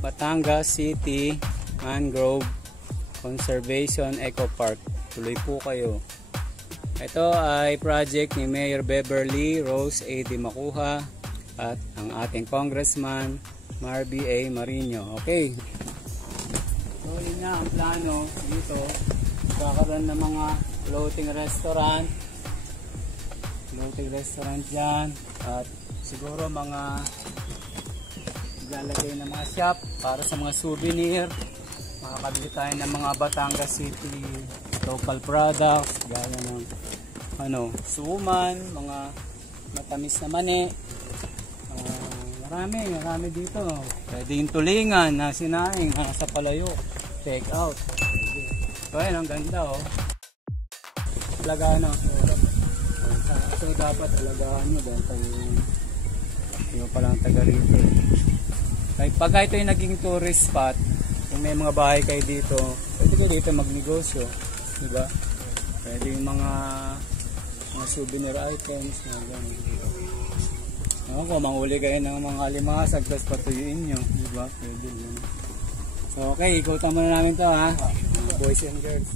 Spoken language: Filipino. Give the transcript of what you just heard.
Batangas City Mangrove Conservation Eco Park. Tuloy po kayo. Ito ay project ni Mayor Beverly Rose A. Di Macuja at ang ating Congressman Marby A. Marino. Okay. So yun na ang plano dito. Kakaroon ng mga floating restaurant. Floating restaurant dyan. At siguro mga ilalagay ng mga shop para sa mga souvenir. Makakabili tayo ng mga Batangas City local products. Gaya ng suman, mga matamis na mani. Marami dito. Pwede yung tulingan na sinaing sa palayo. Take out. So ayun, ang ganda oh. Alagaan na. So dapat alagaan nyo dahil kayo palang taga rito. Kahit pagka ito yung naging tourist spot, kung may mga bahay kayo dito, pwede kayo dito magnegosyo. Diba? Pwede yung mga souvenir items. Kung manghuli kayo ng mga alimasag, tapos patuyuin nyo. Diba? Pwede yun. So okay, ikutan muna namin to ha. Boys and girls.